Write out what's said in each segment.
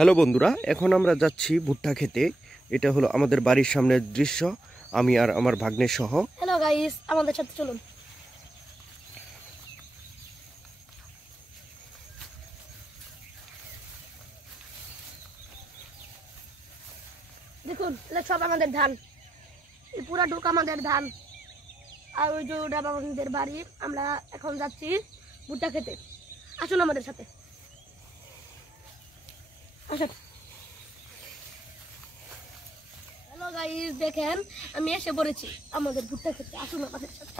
হ্যালো বন্ধুরা, এখন আমরা যাচ্ছি ভুট্টা খেতে। এটা হলো আমাদের বাড়ির সামনের দৃশ্য, আমি আর আমার ভাগ্নের সহ। হ্যালো গাইস, আমাদের সাথে চলুন। দেখুন, এটা সব আমাদের ধান, এই পুরা ডুক আমাদের ধান। আর ওই যে ওটা আমাদের বাড়ি। আমরা এখন যাচ্ছি ভুট্টা খেতে, আসুন আমাদের সাথে আসুন। হ্যালো গাইস, দেখেন আমি এসে পড়েছি আমাদের ভুট্টা খেতে, আসুন আমাদের সাথে।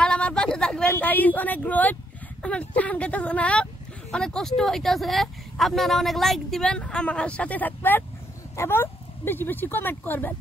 আর আমার পাশে থাকবেন গাইস। অনেক রোদ, আমার চান খেতেছে না, অনেক কষ্ট হইতেছে। আপনারা অনেক লাইক দিবেন, আমার সাথে থাকবেন এবং বেশি বেশি কমেন্ট করবেন।